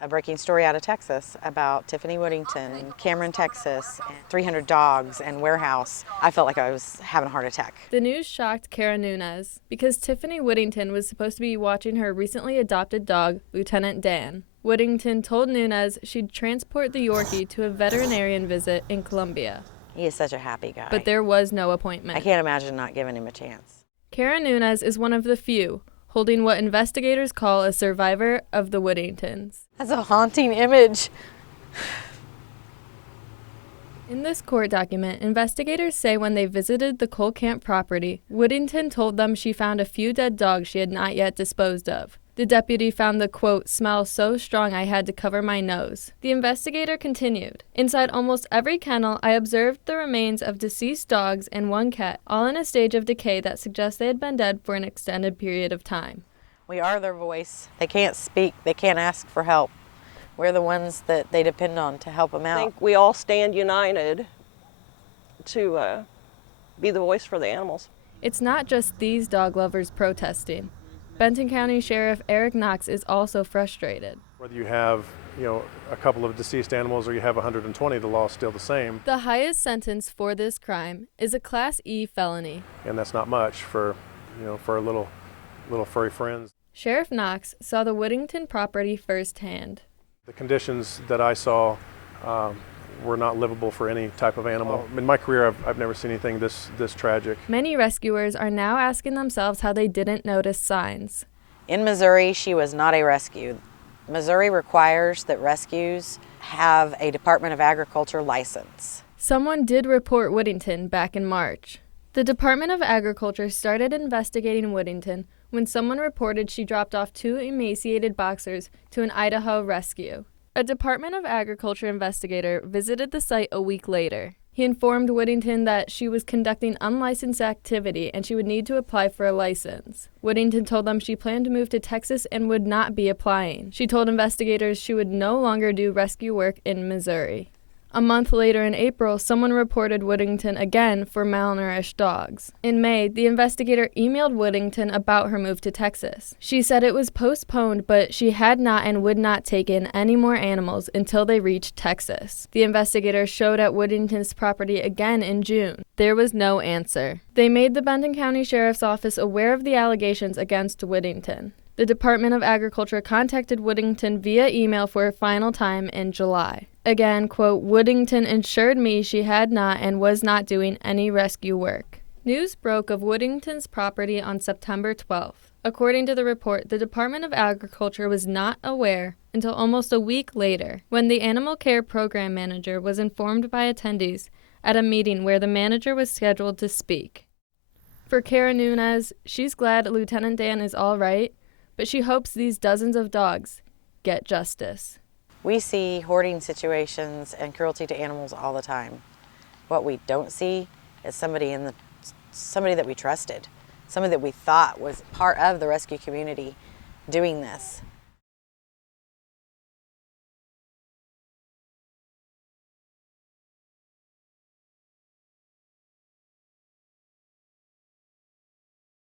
A breaking story out of Texas about Tiffany Woodington, Cameron, Texas, 300 dogs and warehouse. I felt like I was having a heart attack. The news shocked Kara Nunez because Tiffany Woodington was supposed to be watching her recently adopted dog, Lieutenant Dan. Woodington told Nunez she'd transport the Yorkie to a veterinarian visit in Colombia. He is such a happy guy. But there was no appointment. I can't imagine not giving him a chance. Kara Nunez is one of the few holding what investigators call a survivor of the Woodingtons. That's a haunting image. In this court document, investigators say when they visited the Cole Camp property, Woodington told them she found a few dead dogs she had not yet disposed of. The deputy found the, quote, smell so strong I had to cover my nose. The investigator continued, inside almost every kennel, I observed the remains of deceased dogs and one cat, all in a stage of decay that suggests they had been dead for an extended period of time. We are their voice. They can't speak. They can't ask for help. We're the ones that they depend on to help them out. I think we all stand united to be the voice for the animals. It's not just these dog lovers protesting. Benton County Sheriff Eric Knox is also frustrated. Whether you have, a couple of deceased animals or you have 120, the law is still the same. The highest sentence for this crime is a Class E felony. And that's not much for our little furry friends. Sheriff Knox saw the Woodington property firsthand. The conditions that I saw were not livable for any type of animal. In my career, I've never seen anything this tragic. Many rescuers are now asking themselves how they didn't notice signs. In Missouri, she was not a rescue. Missouri requires that rescues have a Department of Agriculture license. Someone did report Woodington back in March. The Department of Agriculture started investigating Woodington when someone reported she dropped off 2 emaciated boxers to an Idaho rescue. A Department of Agriculture investigator visited the site a week later. He informed Woodington that she was conducting unlicensed activity and she would need to apply for a license. Woodington told them she planned to move to Texas and would not be applying. She told investigators she would no longer do rescue work in Missouri. A month later in April, someone reported Woodington again for malnourished dogs. In May, the investigator emailed Woodington about her move to Texas. She said it was postponed, but she had not and would not take in any more animals until they reached Texas. The investigator showed at Woodington's property again in June. There was no answer. They made the Benton County Sheriff's Office aware of the allegations against Woodington. The Department of Agriculture contacted Woodington via email for a final time in July. Again, quote, Woodington assured me she had not and was not doing any rescue work. News broke of Woodington's property on September 12th. According to the report, the Department of Agriculture was not aware until almost a week later, when the Animal Care Program Manager was informed by attendees at a meeting where the manager was scheduled to speak. For Kara Nunez, she's glad Lieutenant Dan is all right, but she hopes these dozens of dogs get justice. We see hoarding situations and cruelty to animals all the time. What we don't see is somebody that we trusted, somebody that we thought was part of the rescue community doing this.